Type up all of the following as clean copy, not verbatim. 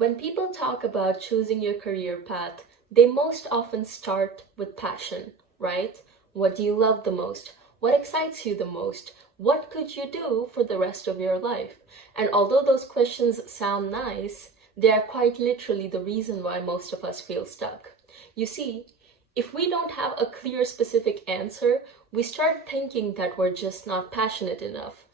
When people talk about choosing your career path, they most often start with passion, right? What do you love the most? What excites you the most? What could you do for the rest of your life? And although those questions sound nice, they are quite literally the reason why most of us feel stuck. You see, if we don't have a clear, specific answer, we start thinking that we're just not passionate enough.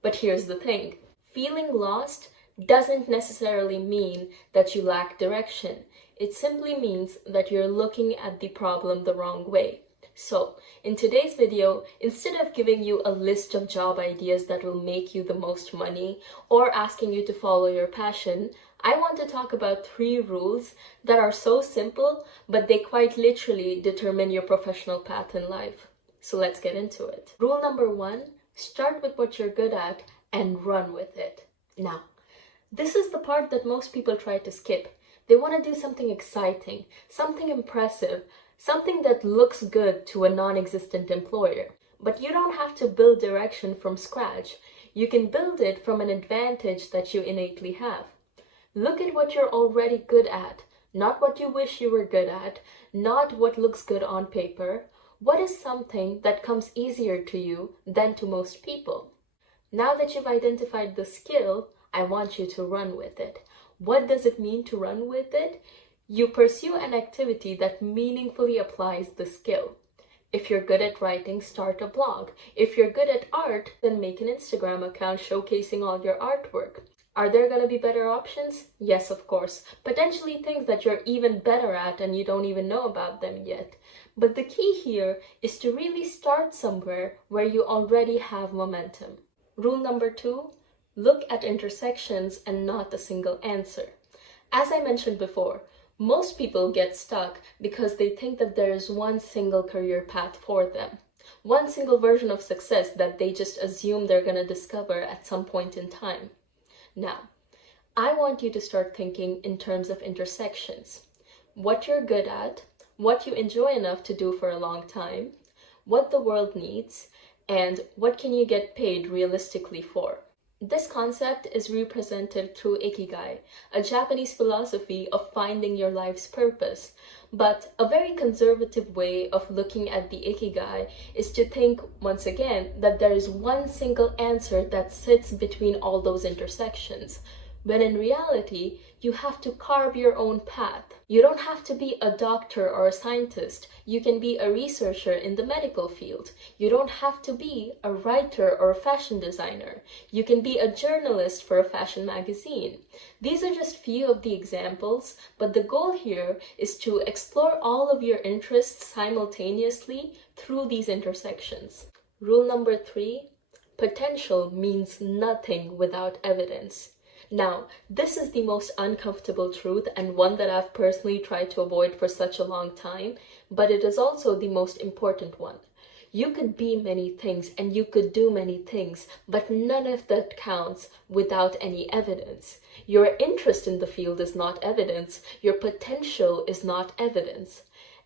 But here's the thing, feeling lost doesn't necessarily mean that you lack direction. It simply means that you're looking at the problem the wrong way. So, in today's video, instead of giving you a list of job ideas that will make you the most money or asking you to follow your passion, I want to talk about 3 rules that are so simple, but they quite literally determine your professional path in life. So let's get into it. Rule number 1, start with what you're good at and run with it. Now, this is the part that most people try to skip. They want to do something exciting, something impressive, something that looks good to a non-existent employer. But you don't have to build direction from scratch. You can build it from an advantage that you innately have. Look at what you're already good at, not what you wish you were good at, not what looks good on paper. What is something that comes easier to you than to most people? Now that you've identified the skill, I want you to run with it. What does it mean to run with it? You pursue an activity that meaningfully applies the skill. If you're good at writing, start a blog. If you're good at art, then make an Instagram account showcasing all your artwork. Are there going to be better options? Yes, of course. Potentially things that you're even better at and you don't even know about them yet. But the key here is to really start somewhere where you already have momentum. Rule number 2, look at intersections and not a single answer. As I mentioned before, most people get stuck because they think that there is one single career path for them, one single version of success that they just assume they're going to discover at some point in time. Now, I want you to start thinking in terms of intersections. What you're good at, what you enjoy enough to do for a long time, what the world needs, and what can you get paid realistically for. This concept is represented through Ikigai, a Japanese philosophy of finding your life's purpose. But a very conservative way of looking at the Ikigai is to think, once again, that there is one single answer that sits between all those intersections, when in reality, you have to carve your own path. You don't have to be a doctor or a scientist. You can be a researcher in the medical field. You don't have to be a writer or a fashion designer. You can be a journalist for a fashion magazine. These are just few of the examples, but the goal here is to explore all of your interests simultaneously through these intersections. Rule number 3, potential means nothing without evidence. Now, this is the most uncomfortable truth and one that I've personally tried to avoid for such a long time, but it is also the most important one. You could be many things and you could do many things, but none of that counts without any evidence. Your interest in the field is not evidence. Your potential is not evidence.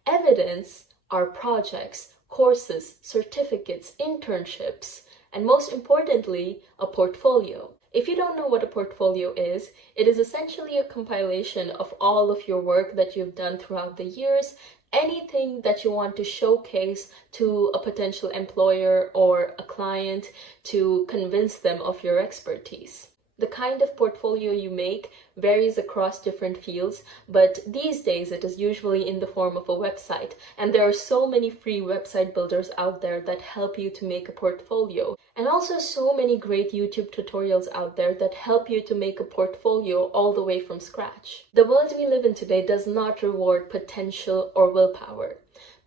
Evidence are projects, courses, certificates, internships, and most importantly, a portfolio. If you don't know what a portfolio is, it is essentially a compilation of all of your work that you've done throughout the years, anything that you want to showcase to a potential employer or a client to convince them of your expertise. The kind of portfolio you make varies across different fields, but these days it is usually in the form of a website, and there are so many free website builders out there that help you to make a portfolio, and also so many great YouTube tutorials out there that help you to make a portfolio all the way from scratch. The world we live in today does not reward potential or willpower,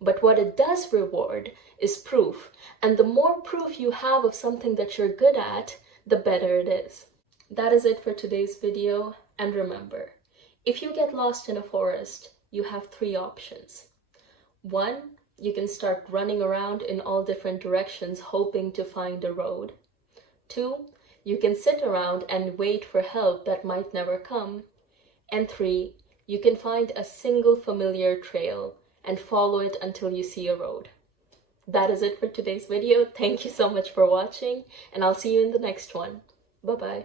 but what it does reward is proof, and the more proof you have of something that you're good at, the better it is. That is it for today's video, and remember, if you get lost in a forest, you have 3 options. 1, you can start running around in all different directions hoping to find a road. 2, you can sit around and wait for help that might never come. And 3, you can find a single familiar trail and follow it until you see a road. That is it for today's video. Thank you so much for watching, and I'll see you in the next one. Bye-bye.